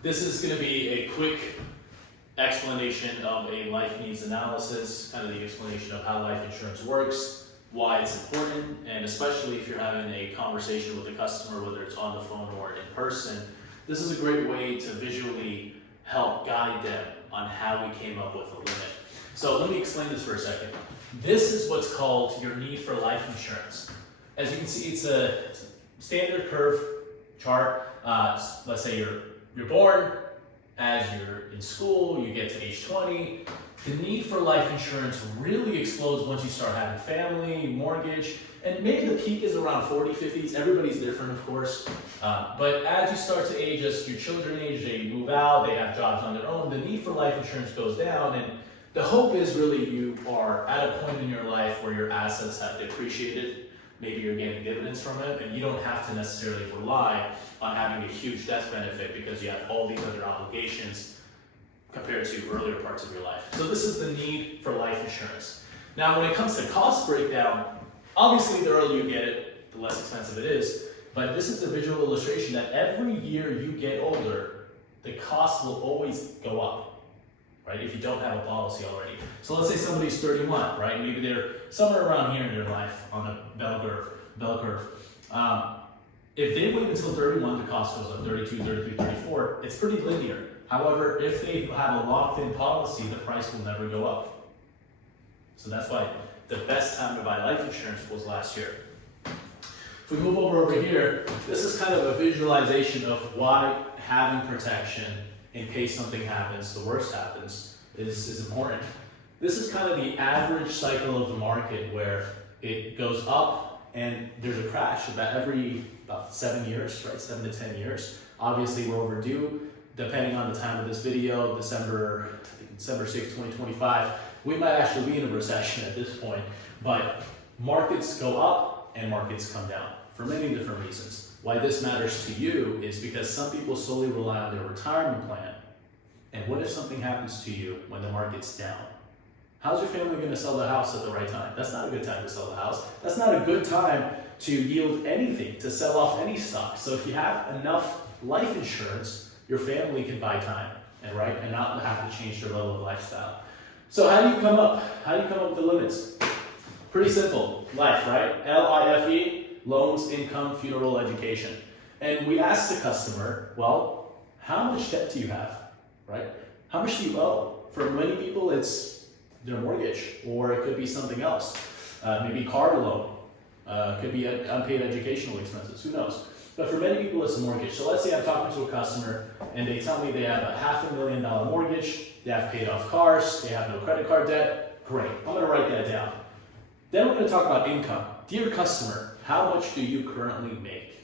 This is going to be a quick explanation of a life needs analysis, kind of the explanation of how life insurance works, why it's important, and especially if you're having a conversation with a customer, whether it's on the phone or in person, this is a great way to visually help guide them on how we came up with a limit. So let me explain this for a second. This is what's called your need for life insurance. As you can see, it's a standard curve chart. Let's say you're born, as you're in school, you get to age 20. The need for life insurance really explodes once you start having family, mortgage, and maybe the peak is around 40, 50s. Everybody's different, of course. But as you start to age, as your children age, they move out, they have jobs on their own, the need for life insurance goes down. And the hope is really you are at a point in your life where your assets have depreciated. Maybe you're getting dividends from it, and you don't have to necessarily rely on having a huge death benefit because you have all these other obligations compared to earlier parts of your life. So this is the need for life insurance. Now, when it comes to cost breakdown, obviously the earlier you get it, the less expensive it is, but this is a visual illustration that every year you get older, the cost will always go up, right? If you don't have a policy already. So let's say somebody's 31, right? Maybe they're somewhere around here in their life on a bell curve. If they wait until 31, the cost goes up 32, 33, 34. It's pretty linear. However, if they have a locked-in policy, the price will never go up. So that's why the best time to buy life insurance was last year. If we move over here, this is kind of a visualization of why having protection in case something happens, the worst happens, is important. This is kind of the average cycle of the market where it goes up and there's a crash about 7 years, right? 7 to 10 years. Obviously, we're overdue. Depending on the time of this video, December 6, 2025, we might actually be in a recession at this point. But markets go up and markets come down for many different reasons. Why this matters to you is because some people solely rely on their retirement plan. And what if something happens to you when the market's down? How's your family going to sell the house at the right time? That's not a good time to sell the house. That's not a good time to yield anything, to sell off any stock. So if you have enough life insurance, your family can buy time and not have to change their level of lifestyle. So how do you come up? With the limits? Pretty simple. Life, right? LIFE, loans, income, funeral, education. And we ask the customer, well, how much debt do you have, right? How much do you owe? For many people, it's their mortgage, or it could be something else. Maybe car loan, could be unpaid educational expenses, who knows? But for many people, it's a mortgage. So let's say I'm talking to a customer and they tell me they have a $500,000 mortgage, they have paid off cars, they have no credit card debt. Great, I'm gonna write that down. Then we're gonna talk about income. Dear customer, how much do you currently make?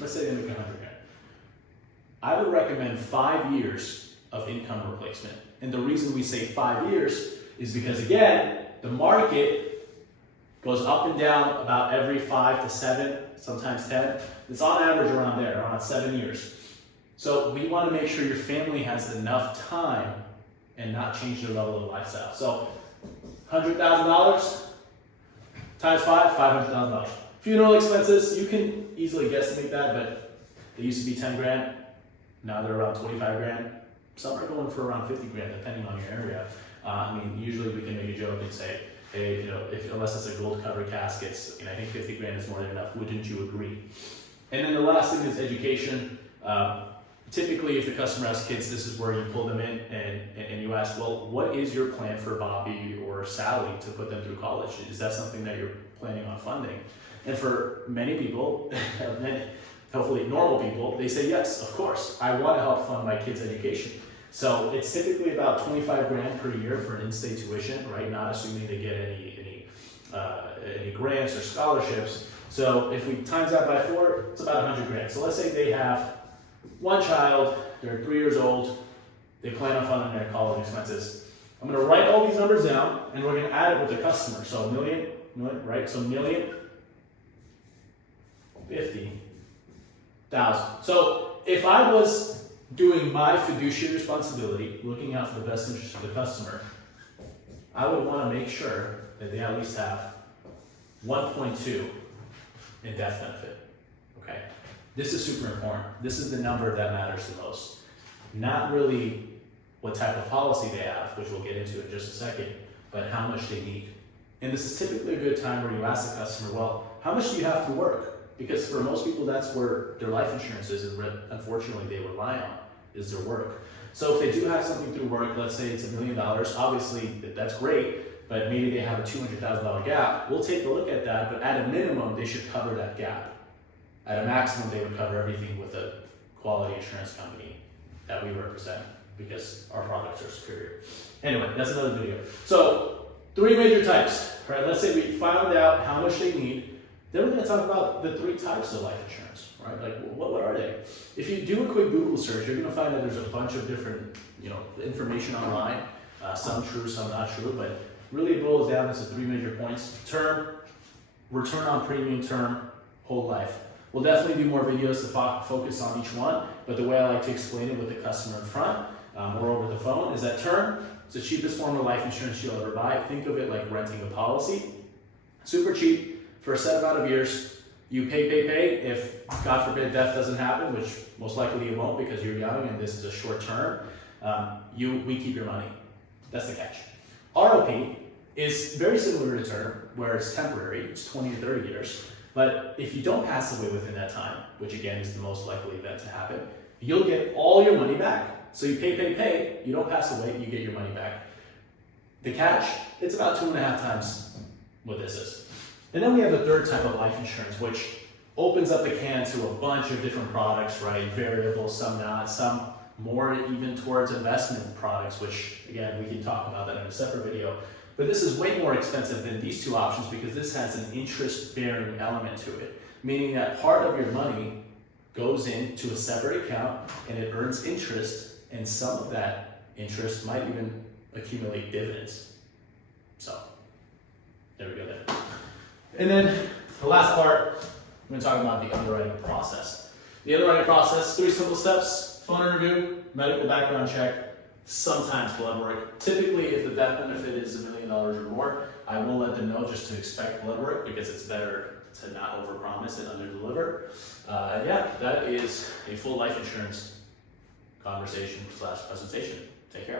Let's say they make $100,000. I would recommend 5 years of income replacement. And the reason we say 5 years is because, again, the market goes up and down about every 5 to 7, sometimes 10. It's on average around there, around 7 years. So we want to make sure your family has enough time and not change their level of lifestyle. So $100,000 times 5, $500,000. Funeral expenses, you can easily guesstimate that, but they used to be 10 grand. Now they're around 25 grand. Some are going for around 50 grand, depending on your area. Usually we can make a joke and say, hey, unless it's a gold covered caskets, I think 50 grand is more than enough. Wouldn't you agree? And then the last thing is education. Typically, if the customer has kids, this is where you pull them in and you ask, well, what is your plan for Bobby or Sally to put them through college? Is that something that you're planning on funding? And for many people, hopefully normal people, they say, yes, of course, I want to help fund my kids' education. So it's typically about 25 grand per year for an in-state tuition, right? Not assuming they get any grants or scholarships. So if we times that by 4, it's about 100 grand. So let's say they have one child, they're 3 years old, they plan on funding their college expenses. I'm going to write all these numbers down, and we're going to add it with the customer. So million, right? So $1,050,000. So if I was doing my fiduciary responsibility, looking out for the best interest of the customer, I would want to make sure that they at least have 1.2 in death benefit. Okay, this is super important. This is the number that matters the most. Not really what type of policy they have, which we'll get into in just a second, but how much they need. And this is typically a good time where you ask the customer, well, how much do you have to work? Because for most people, that's where their life insurance is, and unfortunately they rely on, is their work. So if they do have something through work, let's say it's $1 million, obviously that's great, but maybe they have a $200,000 gap, we'll take a look at that, but at a minimum, they should cover that gap. At a maximum, they would cover everything with a quality insurance company that we represent, because our products are superior. Anyway, that's another video. So 3 major types, right? Let's say we found out how much they need. Then we're going to talk about the 3 types of life insurance, right? Like, what are they? If you do a quick Google search, you're going to find that there's a bunch of different, information online. Some true, some not true, but really it boils down to 3 major points: term, return on premium term, whole life. We'll definitely do more videos to focus on each one, but the way I like to explain it with the customer in front or over the phone is that term is the cheapest form of life insurance you'll ever buy. Think of it like renting a policy. Super cheap for a set amount of years. You pay. If, God forbid, death doesn't happen, which most likely it won't because you're young and this is a short term, we keep your money. That's the catch. ROP is very similar to term, where it's temporary, it's 20 to 30 years. But if you don't pass away within that time, which again is the most likely event to happen, you'll get all your money back. So you pay, you don't pass away, you get your money back. The catch, it's about 2.5 times what this is. And then we have the third type of life insurance, which opens up the can to a bunch of different products, right? Variable, some not, some more even towards investment products, which again, we can talk about that in a separate video. But this is way more expensive than these 2 options because this has an interest-bearing element to it, meaning that part of your money goes into a separate account and it earns interest, and some of that interest might even accumulate dividends. So, there we go there. And then the last part, I'm going to talk about the underwriting process. The underwriting process, 3 simple steps: phone interview, medical background check, sometimes blood work. Typically, if the death benefit is $1 million or more, I will let them know just to expect blood work because it's better to not overpromise and underdeliver. Yeah, that is a full life insurance conversation / presentation. Take care.